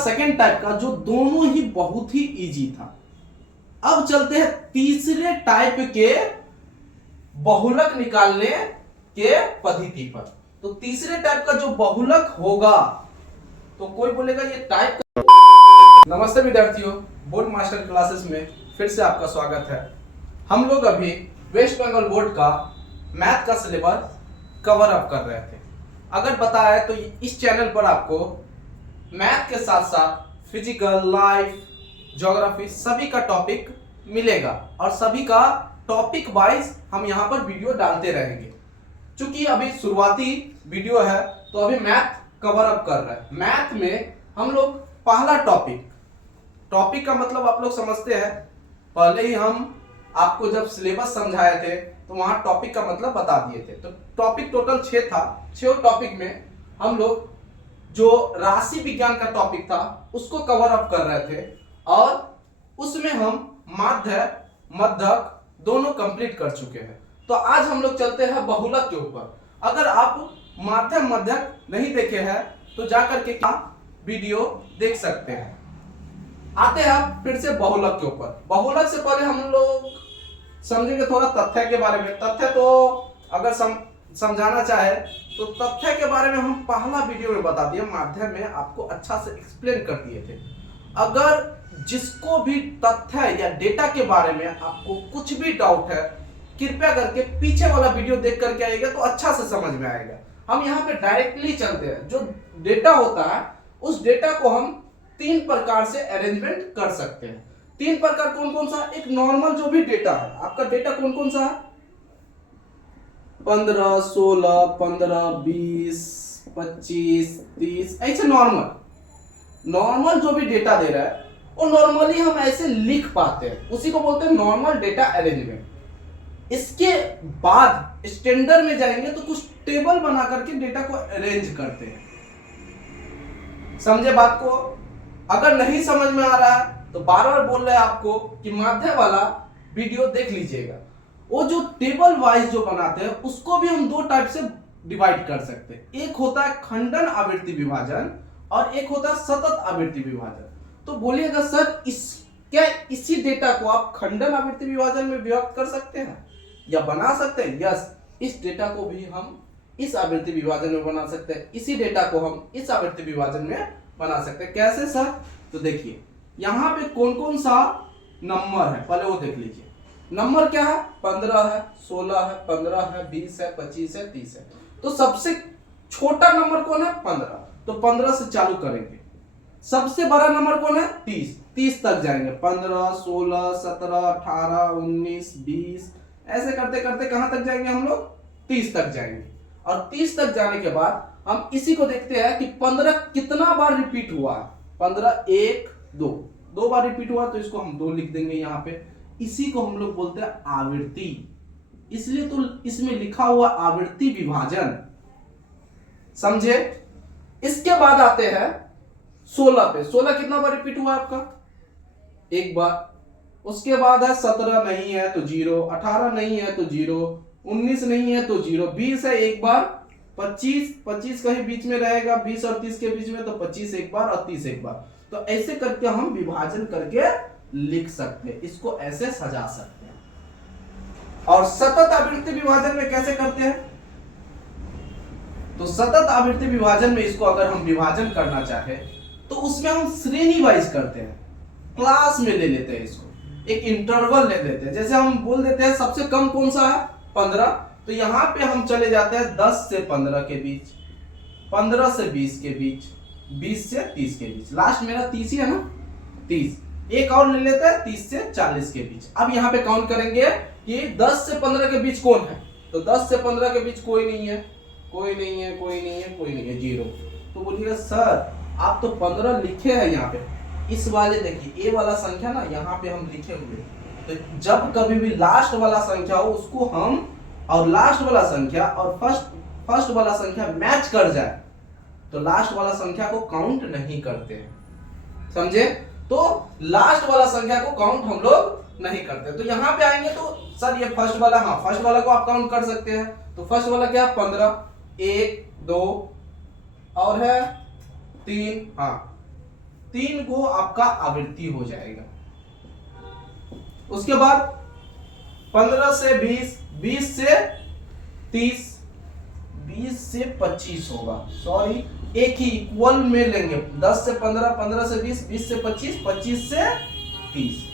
Second type का जो दोनों ही बहुत ही इजी था। अब चलते हैं तीसरे टाइप के बहुलक निकालने के पद्धति पर। तो तीसरे टाइप का जो बहुलक होगा, तो कोई बोलेगा ये टाइप का। नमस्ते विद्यार्थियों, बोर्ड मास्टर क्लासेस में फिर से आपका स्वागत है। हम लोग अभी वेस्ट बंगाल बोर्ड का मैथ का सिलेबस कवर अप कर रहे थे। अगर बताया तो इस चैनल पर आपको मैथ के साथ साथ फिजिकल, लाइफ, ज्योग्राफी सभी का टॉपिक मिलेगा और सभी का टॉपिक वाइज हम यहाँ पर वीडियो डालते रहेंगे। चूंकि अभी शुरुआती वीडियो है तो अभी मैथ कवर अप कर रहे हैं। मैथ में हम लोग पहला टॉपिक का मतलब आप लोग समझते हैं। पहले ही हम आपको जब सिलेबस समझाए थे तो वहां टॉपिक का मतलब बता दिए थे। तो टॉपिक टोटल 6 था। 6 टॉपिक में हम लोग जो राशि विज्ञान का टॉपिक था उसको कवर अप कर रहे थे और उसमें हम माध्य, मध्यक दोनों कंप्लीट कर चुके हैं। तो आज हम लोग चलते हैं बहुलक के ऊपर। अगर आप माध्य, मध्यक नहीं देखे हैं तो जाकर के क्या वीडियो देख सकते हैं। आते हैं फिर से बहुलक के ऊपर। बहुलक से पहले हम लोग समझेंगे थोड़ा तथ्य के बारे में। तथ्य तो अगर समझाना चाहे तो तथ्य के बारे में हम पहला वीडियो में बता दिए, माध्यम में आपको अच्छा से एक्सप्लेन कर दिए थे। अगर जिसको भी तथ्य या डेटा के बारे में आपको कुछ भी डाउट है, कृपया करके पीछे वाला वीडियो देख करके आएगा तो अच्छा से समझ में आएगा। हम यहाँ पे डायरेक्टली चलते हैं। जो डेटा होता है उस डेटा को हम 3 प्रकार से अरेंजमेंट कर सकते हैं। 3 प्रकार कौन कौन सा? एक नॉर्मल जो भी डेटा है, आपका डेटा कौन कौन सा है? 15, 16, 15, 20, 25, 30, ऐसे नॉर्मल जो भी डेटा दे रहा है वो नॉर्मली हम ऐसे लिख पाते हैं, उसी को बोलते हैं नॉर्मल डेटा अरेंजमेंट। इसके बाद स्टैंडर्ड में जाएंगे तो कुछ टेबल बना करके डेटा को अरेंज करते हैं। समझे बात को? अगर नहीं समझ में आ रहा है तो बार बार बोल रहे हैं आपको कि माध्य वाला वीडियो देख लीजिएगा। वो जो टेबल वाइज जो बनाते हैं उसको भी हम 2 टाइप से डिवाइड कर सकते हैं। एक होता है खंडन आवृत्ति विभाजन और एक होता है सतत आवृत्ति विभाजन। तो बोलिएगा सर क्या इसी डेटा को आप खंडन आवृत्ति विभाजन में विभक्त कर सकते हैं या बना सकते हैं? यस, इस डेटा को भी हम इस आवृत्ति विभाजन में बना सकते हैं, इसी डेटा को हम इस आवृत्ति विभाजन में बना सकते हैं। कैसे सर? तो देखिए यहाँ पे कौन कौन सा नंबर है पहले वो देख लीजिए। नंबर क्या है? 15 है, 16 है, 15 है, 20 है, 25 है, 30 है। तो सबसे छोटा नंबर कौन है? 15। तो 15 से चालू करेंगे। सबसे बड़ा नंबर कौन है? 30। 30 तक जाएंगे। 15, 16, 17, 18, 19, 20 ऐसे करते करते कहां तक जाएंगे हम लोग? 30 तक जाएंगे। और 30 तक जाने के बाद हम इसी को देखते हैं कि 15 कितना बार रिपीट हुआ है। 15 1 2 बार रिपीट हुआ तो इसको हम 2 लिख देंगे यहाँ पे। इसी को हम लोग बोलते हैं आवृत्ति, इसलिए तो इसमें लिखा हुआ आवृत्ति विभाजन। समझे? इसके बाद आते हैं 16 पे। 16 कितना बार रिपीट हुआ आपका? 1 बार। उसके बाद है 17 नहीं है तो 0, 18 नहीं है तो 0, 19 नहीं है तो 0, 20 है 1 बार, 25 कहीं बीच में रहेगा, 20 और 30 के बीच में तो 25 1 बार और 30 1 बार। तो ऐसे करके हम विभाजन करके लिख सकते हैं, इसको ऐसे सजा सकते हैं। और सतत आवृत्ति विभाजन में कैसे करते हैं? तो सतत आवृत्ति विभाजन में इसको अगर हम विभाजन करना चाहे तो उसमें हम श्रेणी वाइज करते हैं, क्लास में ले लेते हैं, इसको एक इंटरवल ले लेते हैं। जैसे हम बोल देते हैं सबसे कम कौन सा है? 15। तो यहां पे हम चले जाते हैं 10 से 15 के बीच, 15 से 20 के बीच, 20 से 30 के बीच। लास्ट मेरा 30 ही है ना, 30। एक और ले लेते हैं 30 से 40 के बीच। अब यहाँ पे काउंट करेंगे कि 10 से 15 के बीच कौन है। तो 10 से 15 के बीच कोई नहीं है, कोई नहीं है, कोई नहीं है, कोई नहीं है, 0। तो बोलिएगा सर आप तो 15 लिखे हैं यहाँ पे। इस वाले देखिए ए वाला संख्या ना यहाँ पे हम लिखे हुए, तो जब कभी भी लास्ट वाला संख्या हो उसको हम, और लास्ट वाला संख्या और फर्स्ट वाला संख्या मैच कर जाए तो लास्ट वाला संख्या को काउंट नहीं करते हैं। समझे? तो लास्ट वाला संख्या को काउंट हम लोग नहीं करते। तो यहाँ पे आएंगे तो सर ये फर्स्ट वाला, हाँ फर्स्ट वाला को आप काउंट कर सकते हैं। तो फर्स्ट वाला क्या? 15, 1 2 और है 3, हाँ 3 गो आपका आवृत्ति हो जाएगा। उसके बाद 15 से 20, 20 से 30, 20 से 25 होगा, सॉरी एक ही इक्वल में लेंगे। 10 से 15, 15 से 20, 20 से 25, 25 से 30,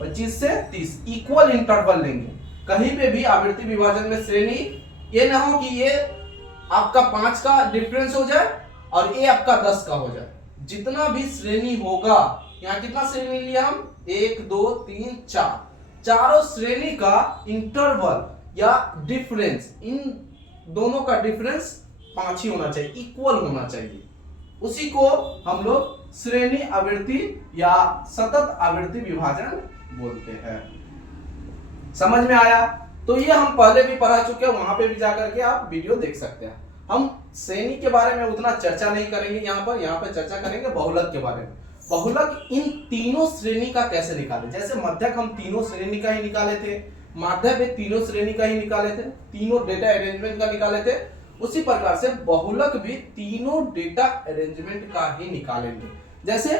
25 से 30 इक्वल इंटरवल लेंगे। कहीं पे भी आवृत्ति विभाजन में श्रेणी ये ना हो कि ये आपका 5 का डिफरेंस हो जाए और ये आपका 10 का हो जाए। जितना भी श्रेणी होगा, यहाँ कितना श्रेणी लिया हम, 1 2 3 4, चारों श्रेणी का इंटरवल या डिफरेंस, इन दोनों का डिफरेंस 5 ही होना चाहिए, इक्वल होना चाहिए। उसी को हम लोग श्रेणी आवृत्ति या सतत आवृत्ति विभाजन बोलते हैं। समझ में आया? तो ये हम पहले भी पढ़ा चुके हैं, वहां पे भी जाकर के आप वीडियो देख सकते हैं। हम श्रेणी के बारे में उतना चर्चा नहीं करेंगे यहाँ पर चर्चा करेंगे बहुलक के बारे में। बहुलक इन तीनों श्रेणी का कैसे निकाले, जैसे मध्यक हम तीनों श्रेणी का ही निकाले थे, माध्यक भी तीनों श्रेणी का ही निकाले थे, तीनों डेटा अरेंजमेंट का निकाले थे, उसी प्रकार से बहुलक भी तीनों डेटा अरेंजमेंट का ही निकालेंगे। जैसे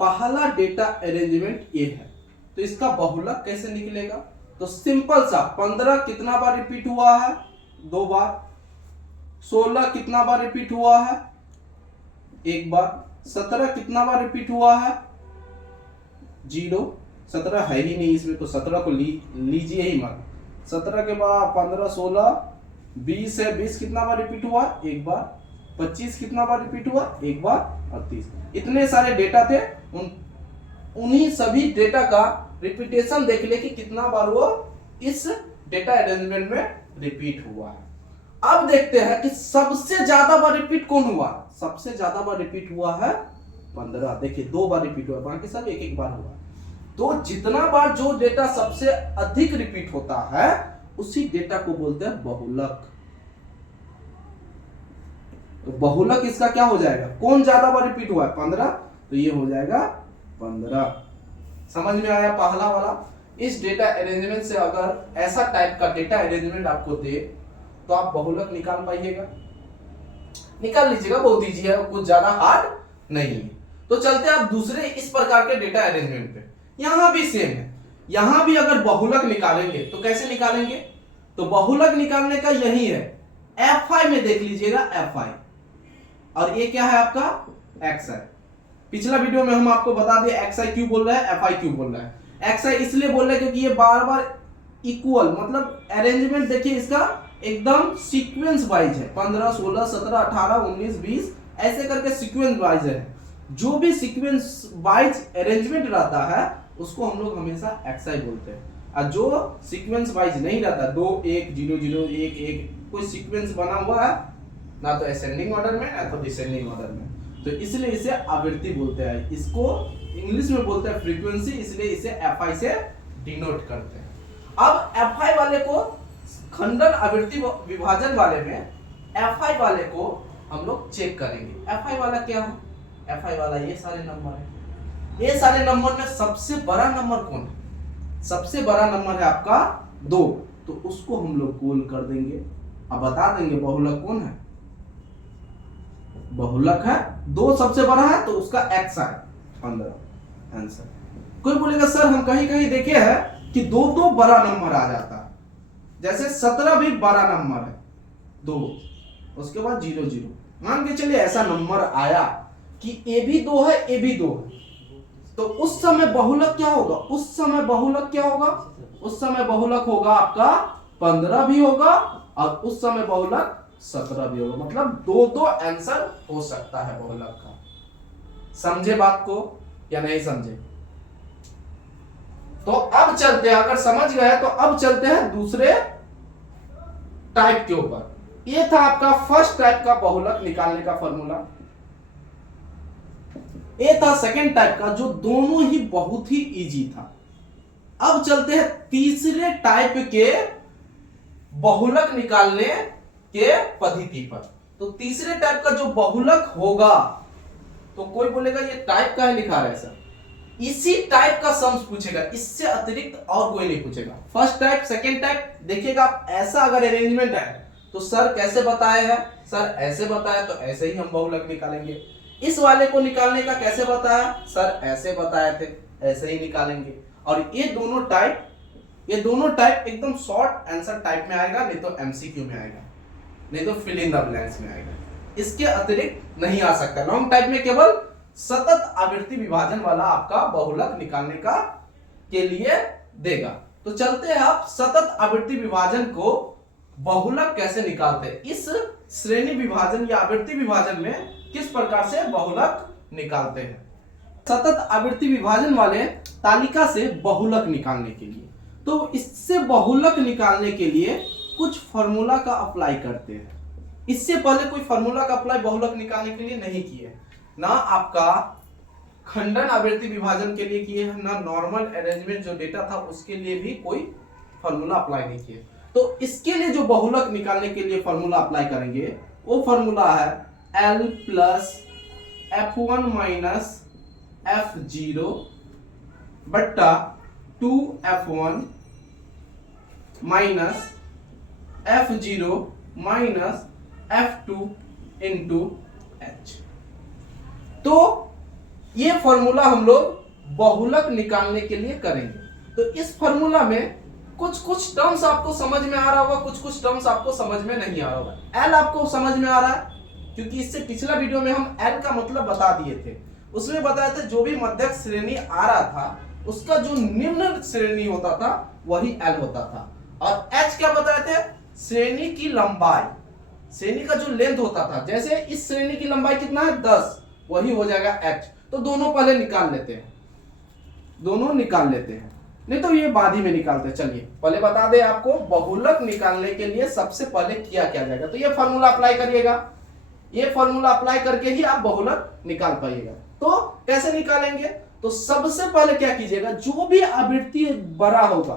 पहला डेटा अरेंजमेंट ये है, तो इसका बहुलक कैसे निकलेगा? तो सिंपल सा, 15 कितना बार रिपीट हुआ है? 2 बार। 16 कितना बार रिपीट हुआ है? 1 बार। 17 कितना बार रिपीट हुआ है? 0। 17 है ही नहीं इसमें, तो 17 को लीजिए ही मत। 17 के बाद 15, 16, 20 है, 20 कितना बार रिपीट हुआ? 1 बार। 25 कितना बार रिपीट हुआ? 1 बार। और 30, इतने सारे डेटा थे, उन्हीं सभी डेटा का रिपीटेशन देख ले कि कितना बार वो इस डेटा अरेंजमेंट में रिपीट हुआ है। अब देखते हैं कि सबसे ज्यादा बार रिपीट कौन हुआ? सबसे ज्यादा बार रिपीट हुआ है 15। देखिए 2 बार रिपीट हुआ, बाकी सब 1-1 बार हुआ। तो जितना बार जो डेटा सबसे अधिक रिपीट होता है उसी डेटा को बोलते हैं बहुलक। तो बहुलक इसका क्या हो जाएगा? कौन ज्यादा बार रिपीट हुआ है? 15, तो ये हो जाएगा 15। समझ में आया पहला वाला? इस डेटा अरेंजमेंट से अगर ऐसा टाइप का डेटा अरेंजमेंट आपको दे तो आप बहुलक निकाल पाइएगा, निकाल लीजिएगा, बहुत इजी है, कुछ ज्यादा हार्ड नहीं है। तो चलते हैं आप दूसरे इस प्रकार के डेटा अरेंजमेंट पे। यहां भी सेम है, यहां भी अगर बहुलक निकालेंगे तो कैसे निकालेंगे? तो बहुलक निकालने का यही है, Fi में देख लीजिएगा, Fi, और ये क्या है आपका? Xi। पिछला वीडियो में हम आपको बता दिए Xi क्यों बोल रहा है, Fi क्यों बोल रहा है। Xi इसलिए बोल रहे हैं क्योंकि ये बार बार इक्वल, मतलब अरेंजमेंट देखिए इसका एकदम सीक्वेंस वाइज है। 15, 16, 17, 18, 19, 20 ऐसे करके सीक्वेंस वाइज है। जो भी सीक्वेंस वाइज अरेंजमेंट रहता है उसको हम लोग हमेशा Xi बोलते हैं। और जो सीक्वेंस वाइज नहीं रहता, 2 1 0 0 1 1 कोई सीक्वेंस बना हुआ है ना, तो असेंडिंग ऑर्डर में ना तो डिसेंडिंग ऑर्डर में, तो इसलिए इसे आवृत्ति बोलते हैं। इसको इंग्लिश में बोलते हैं फ्रीक्वेंसी, इसलिए इसे Fi से डिनोट करते हैं। अब Fi वाले को, खंडन आवृत्ति विभाजन वाले में Fi वाले को हम लोग चेक करेंगे। Fi वाला क्या है? Fi वाला ये सारे नंबर है। ये सारे नंबर में सबसे बड़ा नंबर कौन है? सबसे बड़ा नंबर है आपका 2, तो उसको हम लोग गोल कर देंगे। अब बता देंगे बहुलक कौन है? बहुलक है 2, सबसे बड़ा है तो उसका Xi 15 आंसर। कोई बोलेगा सर हम कहीं कहीं देखे हैं कि 2 बड़ा नंबर आ जाता है, जैसे 17 भी बड़ा नंबर है 2, उसके बाद 0 0। मान के चलिए ऐसा नंबर आया कि ए भी 2 है, ए भी 2 है, तो उस समय बहुलक क्या होगा? उस समय बहुलक क्या होगा? उस समय बहुलक होगा आपका 15 भी होगा और उस समय बहुलक 17 भी होगा, मतलब 2 आंसर हो सकता है बहुलक का। समझे बात को या नहीं समझे? तो अब चलते हैं, अगर समझ गए तो अब चलते हैं दूसरे टाइप के ऊपर। ये था आपका फर्स्ट टाइप का बहुलक निकालने का फॉर्मूला। ये था सेकेंड टाइप का, जो दोनों ही बहुत ही इजी था। अब चलते हैं तीसरे टाइप के बहुलक निकालने के पद्धति पर। तो तीसरे टाइप का जो बहुलक होगा, तो कोई बोलेगा ये टाइप का है लिखा है सर, इसी टाइप का सम्स पूछेगा, इससे अतिरिक्त और कोई नहीं पूछेगा। फर्स्ट टाइप, सेकेंड टाइप देखिएगा आप, ऐसा अगर अरेंजमेंट है तो सर कैसे बताए हैं? सर ऐसे बताया तो ऐसे ही हम बहुलक निकालेंगे। इस वाले को निकालने का कैसे बताया सर, ऐसे बताए थे, ऐसे ही निकालेंगे। और ये दोनों टाइप एकदम शॉर्ट आंसर टाइप में आएगा, नहीं तो एमसीक्यू में आएगा, नहीं तो फिल इन द ब्लैंक्स में आएगा। इसके अतिरिक्त नहीं आ सकता। लॉन्ग टाइप में केवल सतत आवृत्ति विभाजन वाला आपका बहुलक निकालने का के लिए देगा। तो चलते हैं आप सतत आवृत्ति विभाजन को बहुलक कैसे निकालते हैं, इस श्रेणी विभाजन या आवृत्ति विभाजन में किस प्रकार से बहुलक निकालते हैं। सतत आवृत्ति विभाजन वाले तालिका से बहुलक निकालने के लिए, तो इससे बहुलक निकालने के लिए कुछ फार्मूला का अप्लाई करते हैं। इससे पहले कोई फार्मूला का अप्लाई बहुलक निकालने के लिए नहीं किए, ना आपका खंडन आवृत्ति विभाजन के लिए किए हैं, ना नॉर्मल अरेंजमेंट जो डेटा था उसके लिए भी कोई फार्मूला अप्लाई नहीं किए। तो इसके लिए जो बहुलक निकालने के लिए फार्मूला अप्लाई करेंगे वो फार्मूला है L plus F1 minus F0 बट्टा 2F1 minus F0 minus F2 into H। तो ये फॉर्मूला हम लोग बहुलक निकालने के लिए करेंगे। तो इस फॉर्मूला में कुछ टर्म्स आपको समझ में आ रहा होगा, कुछ टर्म्स आपको समझ में नहीं आ रहा होगा। एल आपको समझ में आ रहा है क्योंकि इससे पिछला वीडियो में हम एल का मतलब बता दिए थे। उसमें बताया था जो भी मध्यक श्रेणी आ रहा था उसका जो निम्न श्रेणी होता था वही एल होता था। और एच क्या बताए थे, श्रेणी की लंबाई, श्रेणी का जो लेंथ होता था। जैसे इस श्रेणी की लंबाई कितना है 10, वही हो जाएगा एच। तो दोनों पहले निकाल लेते हैं, दोनों निकाल लेते हैं, नहीं तो ये बाद ही में निकालते हैं। चलिए पहले बता दें आपको बहुलक निकालने के लिए सबसे पहले किया क्या जाएगा। तो ये फॉर्मूला अप्लाई करिएगा, ये फॉर्मूला अप्लाई करके ही आप बहुलक निकाल पाइएगा। तो कैसे निकालेंगे, तो सबसे पहले क्या कीजिएगा, जो भी आवृत्ति बड़ा होगा,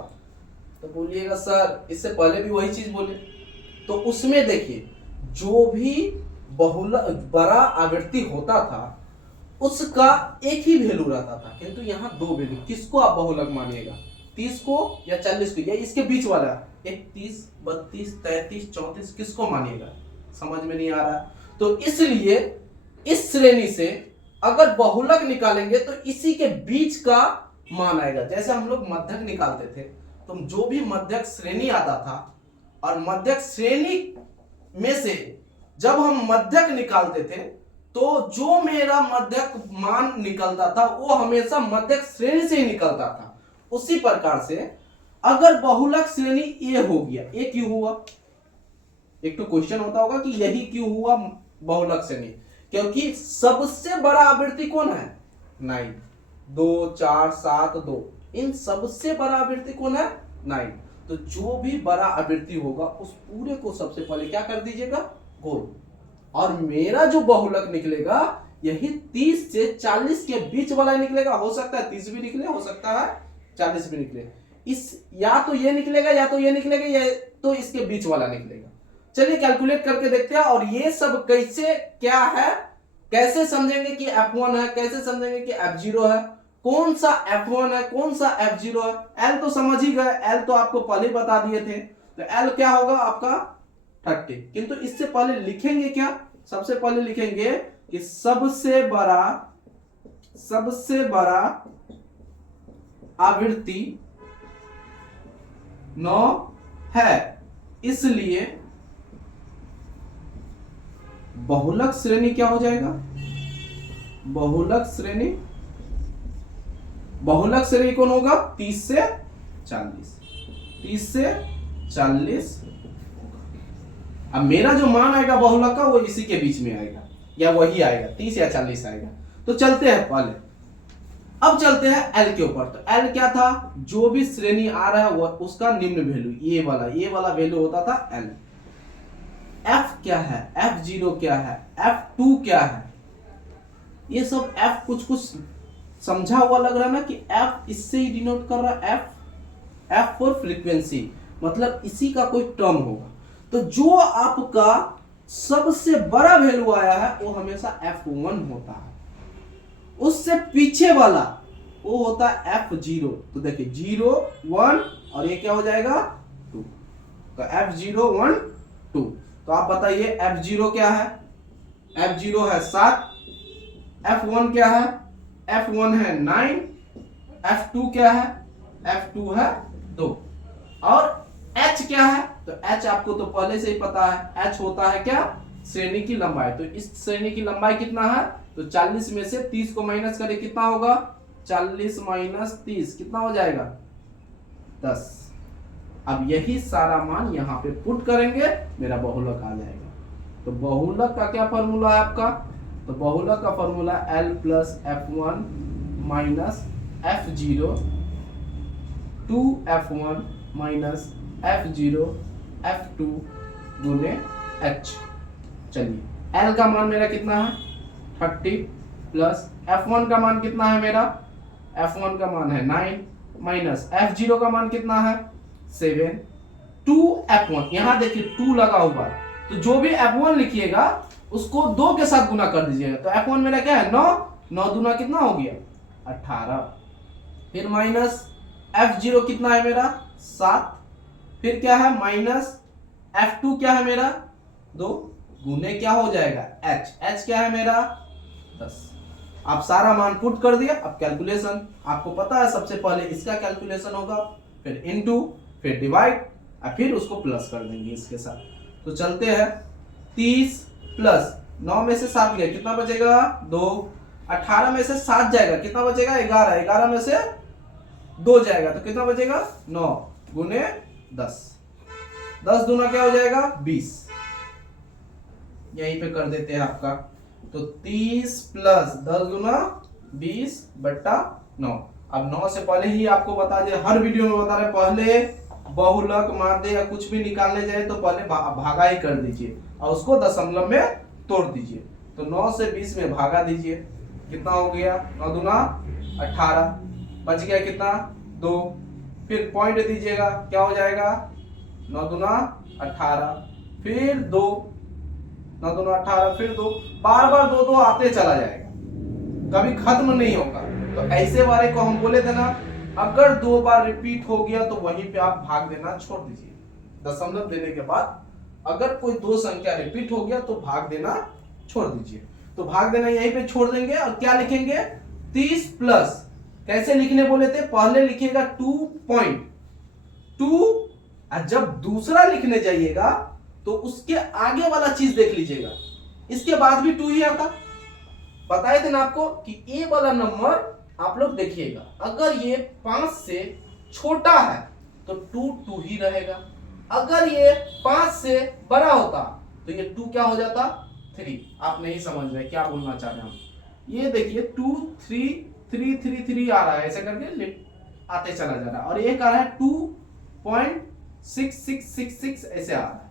तो बोलिएगा सर इससे पहले भी वही चीज बोले, तो उसमें देखिए जो भी बहुलक बड़ा आवृत्ति होता था उसका एक ही वैल्यू रहता था, किंतु यहाँ दो वैल्यू। किसको आप बहुलक मानिएगा, 30 को या 40 को, या इसके बीच वाला 31, 32, 33, 34 किसको मानिएगा, समझ में नहीं आ रहा। तो इसलिए इस श्रेणी से अगर बहुलक निकालेंगे तो इसी के बीच का मान आएगा। जैसे हम लोग मध्यक निकालते थे, तो जो भी मध्यक श्रेणी आता था और मध्यक श्रेणी में से जब हम मध्यक निकालते थे तो जो मेरा मध्यक मान निकलता था वो हमेशा मध्यक श्रेणी से ही निकलता था। उसी प्रकार से अगर बहुलक श्रेणी ए हो गया, ए क्यों हुआ, एक तो क्वेश्चन होता होगा कि यही क्यों हुआ बहुलक श्रेणी, क्योंकि सबसे बड़ा आवृत्ति कौन है 9, 2, 4, 7, 2, इन सबसे बड़ा आवृत्ति कौन है 9। तो जो भी बड़ा आवृत्ति होगा उस पूरे को सबसे पहले क्या कर दीजिएगा गोल, और मेरा जो बहुलक निकलेगा यही 30 से 40 के बीच वाला निकलेगा। हो सकता है 30 भी निकले, हो सकता है 40 भी निकले, इस या तो ये निकलेगा या तो ये निकलेगा या तो इसके बीच वाला निकलेगा। चलिए कैलकुलेट करके देखते हैं। और ये सब कैसे क्या है, कैसे समझेंगे कि F1 है, कैसे समझेंगे कि F0 है, कौन सा F1 है कौन सा F0 है। L तो समझ ही गए, L तो आपको पहले ही बता दिए थे। तो L क्या होगा आपका 30, किंतु इससे पहले लिखेंगे क्या, सबसे पहले लिखेंगे कि सबसे बड़ा आवृत्ति 9 है, इसलिए बहुलक श्रेणी क्या हो जाएगा, बहुलक श्रेणी कौन होगा 30 से 40। अब मेरा जो मान आएगा बहुलक का वो इसी के बीच में आएगा, या वही आएगा 30 या 40 आएगा। तो चलते हैं पहले, अब चलते हैं एल के ऊपर। तो एल क्या था, जो भी श्रेणी आ रहा है वो उसका निम्न वैल्यू, ये वाला वैल्यू होता था एल। एफ क्या है, F0 क्या है, F2 क्या है, ये सब F कुछ समझा हुआ लग रहा है ना कि F इससे ही डिनोट कर रहा है, F फॉर फ्रीक्वेंसी, मतलब इसी का कोई टर्म होगा। तो जो आपका सबसे बड़ा वैल्यू आया है वो हमेशा F1 होता है, उससे पीछे वाला वो होता है F0। तो देखिए 0, 1 और ये क्या हो जाएगा 2, तो F0, 1, 2। तो आप बताइए F0 क्या है, F0 है 7, F1 क्या है? F1 है 9, F2 क्या है? F2 है 2, और H क्या है? तो H आपको तो पहले से ही पता है, H होता है क्या? श्रेणी की लंबाई। तो इस श्रेणी की लंबाई कितना है? तो 40 में से 30 को माइनस करें, कितना होगा? 40 माइनस 30 कितना हो जाएगा? 10। अब यही सारा मान यहाँ पे पुट करेंगे, मेरा बहुलक आ जाएगा। तो बहुलक का क्या फॉर्मूला है आपका? तो बहुलक का formula L plus F1 minus F0 2F1 minus F0 F2 गुने H। चलिए L का मान मेरा कितना है? 30 प्लस F1 का मान कितना है मेरा? F1 का मान है 9 माइनस F0 का मान कितना है? 7 2F1, यहाँ देखिए 2 लगा हुआ है, तो जो भी F1 लिखिएगा उसको 2 के साथ गुना कर दीजिएगा। तो F1 मेरा क्या है? 9, 9 दूना कितना हो गया? 18। फिर माइनस F0 कितना है मेरा? 7। फिर क्या है? माइनस F2 क्या है मेरा? 2 गुने क्या हो जाएगा? H क्या है मेरा? 10। आप सारा मान पुट कर दिया। अब कैलकुलेशन आपको पता है, सबसे पहले इसका कैलकुलेशन होगा, फिर इनटू, फिर डिवाइड, और फिर उसको प्लस कर देंगे इसके साथ। तो चलते हैं, 30 प्लस 9 में से 7 गया, कितना बचेगा? 2। 18 में से 7 जाएगा, कितना बचेगा? 11। 11 में से 2 जाएगा, तो कितना बचेगा? 9 गुने 10। 10 दूना क्या हो जाएगा? 20। यहीं पे कर देते हैं आपका। तो 30 प्लस 10 दूना 20 बट्टा 9। अब 9 से पहले ही आपको बता दिया, हर वीडियो में बता रहे, पहले बहुलक माध्य या कुछ भी निकालने जाए तो पहले भागा ही कर दीजिए और उसको दशमलव में तोड़ दीजिए। तो 9 से 20 में भागा दीजिए, कितना हो गया? 9 दूना 18, बच गया कितना? 2। फिर पॉइंट दीजिएगा, क्या हो जाएगा? 9 दूना 18, फिर 2, 9 दूना 18, फिर 2, बार बार 2 2 आते चला जाएगा, कभी खत्म नहीं होगा। तो ऐसे वाले को हम बोले थे ना, अगर 2 बार रिपीट हो गया तो वहीं पे आप भाग देना छोड़ दीजिए। दशमलव देने के बाद अगर कोई 2 संख्या रिपीट हो गया तो भाग देना छोड़ दीजिए। तो भाग देना यहीं पे छोड़ देंगे और क्या लिखेंगे? 30 प्लस, कैसे लिखने बोले थे? पहले लिखिएगा 2.2, और जब दूसरा लिखने जाइएगा तो उसके आगे वाला चीज देख लीजिएगा, इसके बाद भी 2 ही आता। बताए थे ना आपको कि ए वाला नंबर आप लोग देखिएगा, अगर ये 5 से छोटा है तो 2 2 ही रहेगा, अगर ये 5 से बड़ा होता तो ये 2 क्या हो जाता? 3। आप नहीं समझ रहे क्या बोलना चाह रहे हैं हम। ये देखिए 2 3 3 3 3 आ रहा है, ऐसे करके आते चला जा रहा है, और एक आ रहा है 2.6666 ऐसे आ रहा है।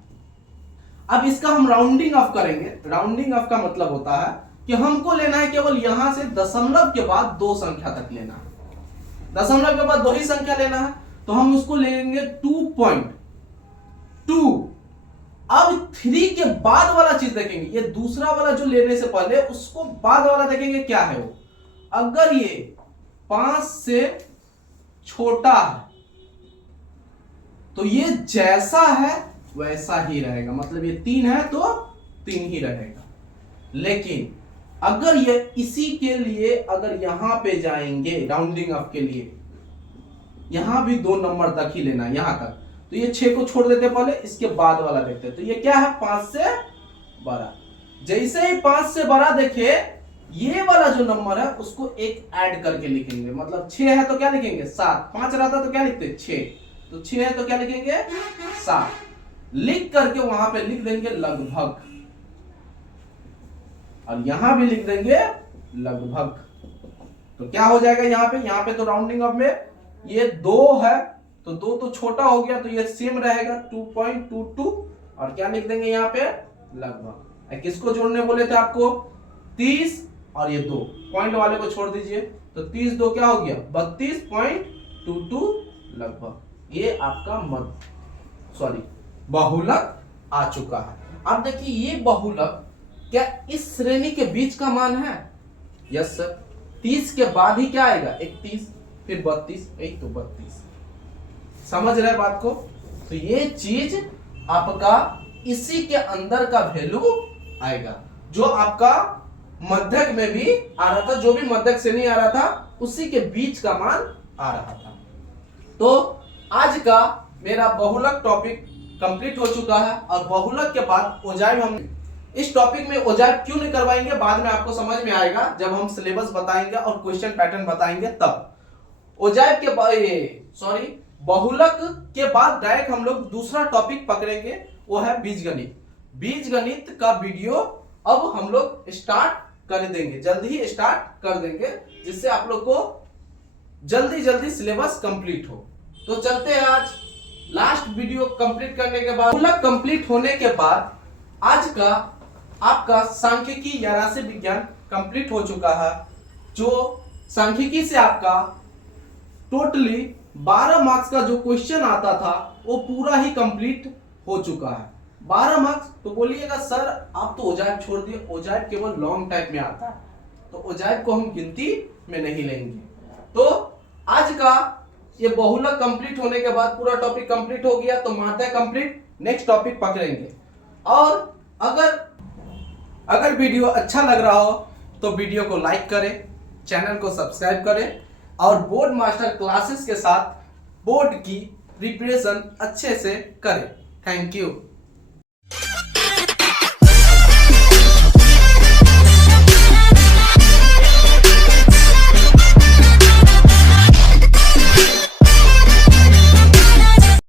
अब इसका हम राउंडिंग ऑफ करेंगे। राउंडिंग ऑफ का मतलब होता है कि हमको लेना है केवल यहां से दशमलव के बाद 2 संख्या तक लेना है, दशमलव के बाद 2 ही संख्या लेना है, तो हम उसको लेंगे 2.2। अब 3 के बाद वाला चीज देखेंगे, ये दूसरा वाला जो लेने से पहले उसको बाद वाला देखेंगे क्या है वो। अगर ये 5 से छोटा है तो ये जैसा है वैसा ही रहेगा, मतलब ये 3 है तो 3 ही रहेगा। लेकिन अगर ये इसी के लिए अगर यहां पे जाएंगे राउंडिंग ऑफ के लिए, यहां भी 2 नंबर तक ही लेना है, यहां तक, तो ये 6 को छोड़ देते पहले, इसके बाद वाला देखते हैं। तो ये क्या है? 5 से बड़ा। जैसे ही 5 से बड़ा देखे, ये वाला जो नंबर है उसको एक ऐड करके लिखेंगे, मतलब 6 है तो क्या लिखेंगे? 7। 5 रहता तो क्या लिखते? 6। तो 6 है तो क्या लिखेंगे? 7। लिख करके वहां पे लिख देंगे लगभग, और यहां भी लिख देंगे लगभग। तो क्या हो जाएगा यहाँ पे? यहाँ पे तो राउंडिंग ऑफ में ये 2 है तो 2 तो छोटा हो गया, तो ये सेम रहेगा 2.22, और क्या लिख देंगे यहाँ पे? लगभग। किसको जोड़ने बोले थे आपको? 30 और ये 2 पॉइंट वाले को छोड़ दीजिए, तो 30 2 क्या हो गया? 32.22 लगभग। ये आपका बहुलक आ चुका है। अब देखिए ये बहुलक क्या इस श्रेणी के बीच का मान है? Yes sir. 30 के बाद ही क्या आएगा? 31, फिर 32, यही तो 32। समझ रहे बात को? तो ये चीज आपका इसी के अंदर का वैल्यू आएगा, जो आपका मध्यक में भी आ रहा था, जो भी मध्यक से नहीं आ रहा था उसी के बीच का मान आ रहा था। तो आज का मेरा बहुलक टॉपिक कंप्लीट हो चुका है और बहुलक के बाद ओजाइव हम इस टॉपिक में ओजाइव क्यों नहीं करवाएंगे बाद में आपको समझ में आएगा, जब हम सिलेबस बताएंगे और क्वेश्चन पैटर्न बताएंगे तब। ओजाइव के बाद बहुलक के बाद डायरेक्ट हम लोग दूसरा टॉपिक पकड़ेंगे, वो है बीजगणित। बीजगणित का वीडियो अब हम लोग स्टार्ट कर देंगे, जल्दी ही स्टार्ट कर देंगे, जिससे आप लोग को जल्दी सिलेबस कंप्लीट हो। तो चलते हैं आज लास्ट वीडियो कंप्लीट करने के बाद, बहुलक कंप्लीट होने के बाद आज का आपका सांख्यिकी या राशि विज्ञान कंप्लीट हो चुका है। जो सांख्यिकी से आपका टोटली 12 मार्क्स का जो क्वेश्चन आता था वो पूरा ही कंप्लीट हो चुका है। 12 मार्क्स। तो बोलिएगा सर आप तो ओजाइव छोड़ दिए, ओजाइव केवल लॉन्ग टाइप में आता है, तो ओजाइव को हम गिनती में नहीं लेंगे। तो आज का ये बहुलक कंप्लीट होने के बाद पूरा टॉपिक कंप्लीट हो गया, तो माध्य कंप्लीट, नेक्स्ट टॉपिक पकड़ेंगे। और अगर वीडियो अच्छा लग रहा हो तो वीडियो को लाइक करें, चैनल को सब्सक्राइब करें और बोर्ड मास्टर क्लासेस के साथ बोर्ड की प्रिपरेशन अच्छे से करें। Thank you.